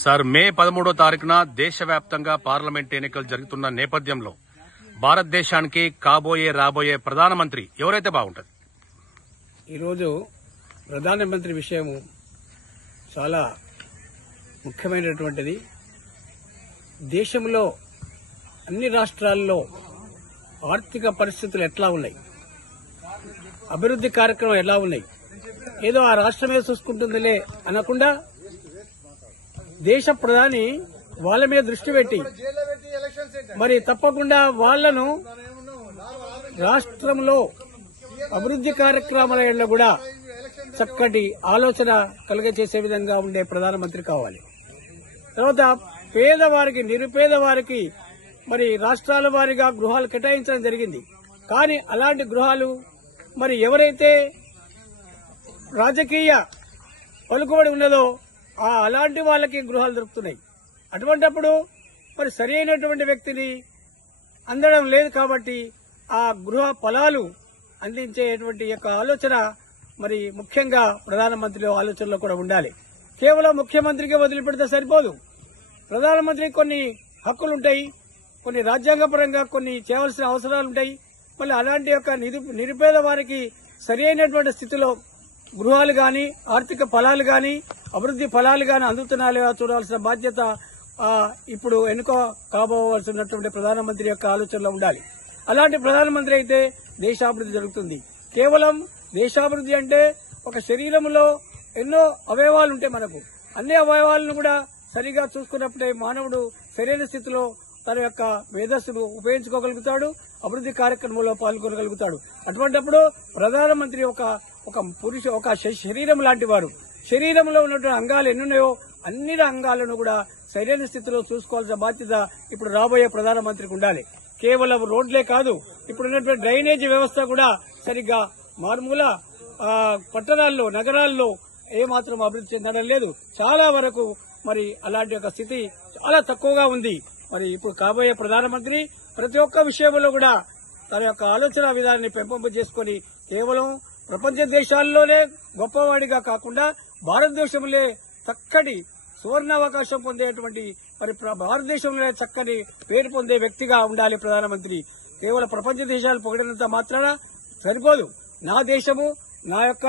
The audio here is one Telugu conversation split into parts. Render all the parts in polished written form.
సార్, మే 13వ తారీఖున దేశవ్యాప్తంగా పార్లమెంట్ ఎన్నికలు జరుగుతున్న నేపథ్యంలో భారతదేశానికి రాబోయే ప్రధానమంత్రి ఎవరైతే బాగుంటుంది? ఈరోజు ప్రధానమంత్రి విషయం చాలా ముఖ్యమైనటువంటిది. దేశంలో అన్ని రాష్ట్రాల్లో ఆర్థిక పరిస్థితులు ఎట్లా ఉన్నాయి, అభివృద్ది కార్యక్రమం ఎలా ఉన్నాయి, ఏదో ఆ రాష్ట్రమే చూసుకుంటుందిలే అనకుండా దేశ ప్రధాని వాళ్ళ మీద దృష్టి పెట్టి మరి తప్పకుండా వాళ్లను రాష్ట్రంలో అభివృద్ది కార్యక్రమాలలో కూడా చక్కటి ఆలోచన కలుగజేసే విధంగా ఉండే ప్రధానమంత్రి కావాలి. తర్వాత పేదవారికి, నిరుపేదవారికి మరి రాష్ట్రాల వారీగా గృహాలు కేటాయించడం జరిగింది. కానీ అలాంటి గృహాలు మరి ఎవరైతే రాజకీయ పలుకుబడి ఉన్నదో అలాంటి వాళ్ళకి గృహాలు దొరుకుతున్నాయి. అటువంటప్పుడు మరి సరి అయినటువంటి వ్యక్తిని అందడం లేదు. కాబట్టి ఆ గృహ ఫలాలు అందించేటువంటి యొక్క ఆలోచన మరి ముఖ్యంగా ప్రధానమంత్రి ఆలోచనలో కూడా ఉండాలి. కేవలం ముఖ్యమంత్రికి వదిలిపెడితే సరిపోదు. ప్రధానమంత్రికి కొన్ని హక్కులుంటాయి, కొన్ని రాజ్యాంగపరంగా కొన్ని చేయవలసిన అవసరాలుంటాయి. మళ్ళీ అలాంటి యొక్క నిరుపేద వారికి సరి అయినటువంటి స్థితిలో గృహాలు గాని, ఆర్థిక ఫలాలు గాని, అభివృద్ది ఫలాలు గాని అందుతున్నాయో చూడాల్సిన బాధ్యత ఇప్పుడు ఎన్నిక కాబోవలసినటువంటి ప్రధానమంత్రి యొక్క ఆలోచనలో ఉండాలి. అలాంటి ప్రధానమంత్రి అయితే దేశాభివృద్ది జరుగుతుంది. కేవలం దేశాభివృద్ది అంటే ఒక శరీరంలో ఎన్నో అవయవాలు ఉంటాయి. మనకు అన్ని అవయవాలను కూడా సరిగా చూసుకున్నప్పుడే మానవుడు సరైన స్థితిలో తన యొక్క మేధస్సును ఉపయోగించుకోగలుగుతాడు, అభివృద్ది కార్యక్రమంలో పాల్గొనగలుగుతాడు. అటువంటిప్పుడు ప్రధానమంత్రి ఒక శరీరం లాంటి వారు. శరీరంలో ఉన్నటువంటి అంగాలు ఎన్నున్నాయో అన్ని అంగాలను కూడా సరైన స్థితిలో చూసుకోవాల్సిన బాధ్యత ఇప్పుడు రాబోయే ప్రధానమంత్రికి ఉండాలి. కేవలం రోడ్లే కాదు, ఇప్పుడు ఉన్నటువంటి డ్రైనేజీ వ్యవస్థ కూడా సరిగ్గా మారుమూల పట్టణాల్లో, నగరాల్లో ఏమాత్రం అభివృద్ధి చెందడం లేదు. చాలా వరకు మరి అలాంటి ఒక స్థితి చాలా తక్కువగా ఉంది. మరి ఇప్పుడు కాబోయే ప్రధానమంత్రి ప్రతి ఒక్క విషయంలో కూడా తన యొక్క ఆలోచన విధానాన్ని పెంపొందింపు చేసుకుని కేవలం ప్రపంచ దేశాల్లోనే గొప్పవాడిగా కాకుండా భారతదేశంలో చక్కటి సువర్ణావకాశం పొందేటువంటి మరి భారతదేశంలో చక్కని పేరు పొందే వ్యక్తిగా ఉండాలి ప్రధానమంత్రి. కేవలం ప్రపంచ దేశాలు పొగిడినంత మాత్రాన సరిపోదు. నా దేశము, నా యొక్క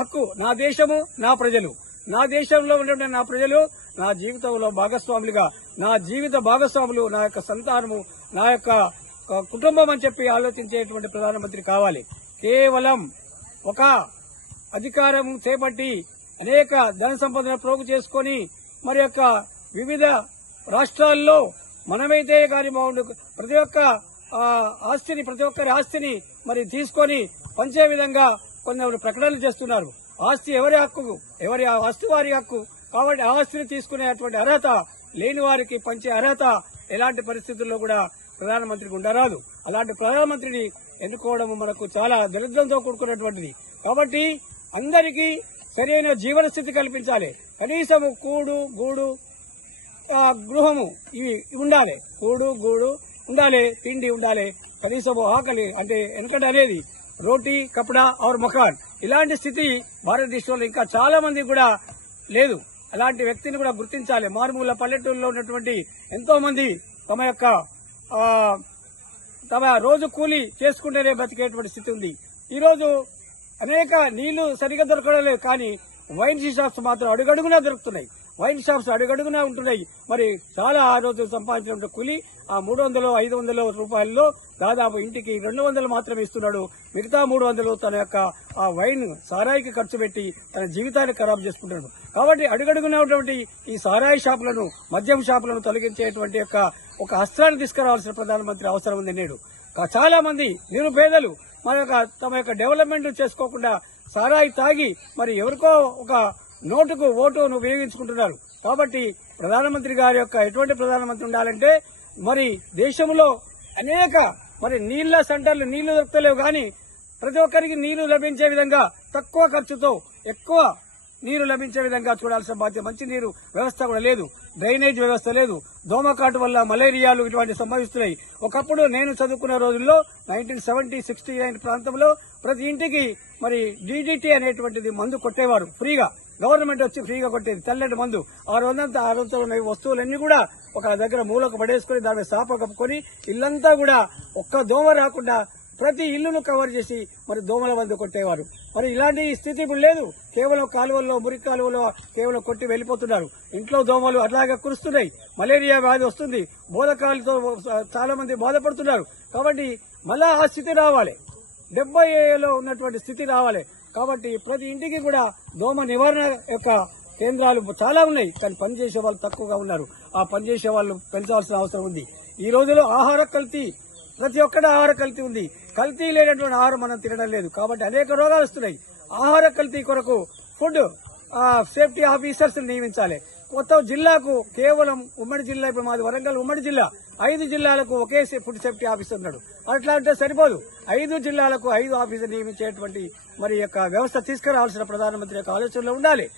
హక్కు, నా దేశము, నా ప్రజలు, నా దేశంలో ఉన్నటువంటి నా ప్రజలు నా జీవితంలో భాగస్వాములుగా, నా జీవిత భాగస్వాములు, నా యొక్క సంతానము, నా యొక్క కుటుంబం అని చెప్పి ఆలోచించేటువంటి ప్రధానమంత్రి కావాలి. కేవలం ఒక అధికారం చేపట్టి అనేక ధన సంపదను ప్రోగు చేసుకుని మరి యొక్క వివిధ రాష్ట్రాల్లో మనమైతే గాని బాగుండు ప్రతి ఒక్కరి ఆస్తిని మరి తీసుకొని పంచే విధంగా కొన్ని ప్రకటనలు చేస్తున్నారు. ఆస్తి ఎవరి హక్కు, ఎవరి ఆస్తి వారి హక్కు. కాబట్టి ఆ ఆస్తిని తీసుకునేటువంటి అర్హత లేని వారికి పంచే అర్హత ఎలాంటి పరిస్థితుల్లో కూడా ప్రధానమంత్రికి ఉండరాదు. అలాంటి ప్రధానమంత్రిని ఎన్నుకోవడం మనకు చాలా దరిద్రంతో కూడుకున్నటువంటిది. కాబట్టి అందరికీ సరైన జీవన స్థితి కల్పించాలి. కనీసం కూడు, గూడు, గృహము ఇవి ఉండాలి. కూడు, గూడు ఉండాలి, తిండి ఉండాలి, కనీసం ఆకలి అంటే వెనకటి అనేది రోటీ, కపడా ఔర్ మకాన్. ఇలాంటి స్థితి భారతదేశంలో ఇంకా చాలా మంది కూడా లేదు. అలాంటి వ్యక్తిని కూడా గుర్తించాలి. మారుమూల పల్లెటూరులో ఉన్నటువంటి ఎంతో మంది తమ రోజు కూలీ చేసుకుంటేనే బతికేటువంటి స్థితి ఉంది. ఈ రోజు అనేక నీళ్లు సరిగా దొరకడం లేదు, కానీ వైన్ షాప్స్ మాత్రం అడుగడుగునా దొరుకుతున్నాయి. వైన్ షాప్స్ అడుగడుగునా ఉంటున్నాయి. మరి చాలా ఆ రోజు సంపాదించిన కూలీ ఆ 300, 500 రూపాయల్లో దాదాపు ఇంటికి 200 మాత్రమే ఇస్తున్నాడు. మిగతా 300 తన యొక్క ఆ వైన్ సారాయికి ఖర్చు పెట్టి తన జీవితాన్ని ఖరాబు చేసుకుంటున్నాడు. కాబట్టి అడుగడుగునా ఉన్నటువంటి ఈ సారాయి షాపులను, మద్యం షాపులను తొలగించేటువంటి ఒక అస్త్రాన్ని తీసుకురావాల్సిన ప్రధానమంత్రి అవసరం ఉంది. నేడు చాలా మంది నిరుపేదలు తమ యొక్క డెవలప్మెంట్ చేసుకోకుండా సారాయి తాగి మరి ఎవరికో ఒక నోటుకు ఓటును ఉపయోగించుకుంటున్నారు. కాబట్టి ప్రధానమంత్రి గారి యొక్క ఎటువంటి ప్రధానమంత్రి ఉండాలంటే మరి దేశంలో అనేక మరి నీళ్ల సెంటర్లు, నీళ్లు దొరకలేవు కానీ ప్రతి ఒక్కరికి నీళ్లు లభించే విధంగా తక్కువ ఖర్చుతో ఎక్కువ నీరు లభించే విధంగా చూడాల్సిన బాధ్యత. మంచి నీరు వ్యవస్థ కూడా లేదు, డ్రైనేజ్ వ్యవస్థ లేదు, దోమకాటు వల్ల మలేరియాలు ఇటువంటి సంభవిస్తున్నాయి. ఒకప్పుడు నేను చదువుకున్న రోజుల్లో 1970, 69 ప్రాంతంలో ప్రతి ఇంటికి మరి DDT అనేటువంటిది మందు కొట్టేవారు ఫ్రీగా. గవర్నమెంట్ వచ్చి ఫ్రీగా కొట్టేది తెల్లటి మందు. ఆ రోజంతా ఉన్న వస్తువులన్నీ కూడా ఒక దగ్గర మూలకు పడేసుకుని దాని మీద సాప కప్పుకొని ఇల్లంతా కూడా ఒక్క దోమ రాకుండా ప్రతి ఇల్లును కవర్ చేసి మరి దోమల మందు కొట్టేవారు. మరి ఇలాంటి స్థితి ఇప్పుడు లేదు. కేవలం కాలువల్లో, మురికి కాలువలో కేవలం కొట్టి వెళ్లిపోతున్నారు. ఇంట్లో దోమలు అట్లాగే కురుస్తున్నాయి. మలేరియా వ్యాధి వస్తుంది. బోధకాలతో చాలా మంది బాధపడుతున్నారు. కాబట్టి మళ్ళా ఆ స్థితి రావాలి, 70లో ఉన్నటువంటి స్థితి రావాలి. కాబట్టి ప్రతి ఇంటికి కూడా దోమ నివారణ యొక్క కేంద్రాలు చాలా ఉన్నాయి. కానీ పనిచేసే వాళ్ళు తక్కువగా ఉన్నారు. ఆ పనిచేసే వాళ్ళు పెంచాల్సిన అవసరం ఉంది. ఈ రోజుల్లో ఆహార కల్తీ, ప్రతి ఒక్కటి ఆహార కల్తీ ఉంది. కల్తీ లేనటువంటి ఆహారం మనం తినడం లేదు. కాబట్టి అనేక రోగాలు వస్తున్నాయి. ఆహార కల్తీ కొరకు ఫుడ్ సేఫ్టీ ఆఫీసర్స్ నియమించాలి. మొత్తం జిల్లాకు కేవలం ఉమ్మడి జిల్లా, ఇప్పుడు మాది వరంగల్ ఉమ్మడి జిల్లా, 5 జిల్లాలకు ఒకే ఫుడ్ సేఫ్టీ ఆఫీసర్ ఉన్నాడు. అట్లా అంటే సరిపోదు. 5 జిల్లాలకు 5 ఆఫీసర్ నియమించేటువంటి మరి యొక్క వ్యవస్థ తీసుకురావాల్సిన ప్రధానమంత్రి యొక్క ఆలోచనలో ఉండాలి.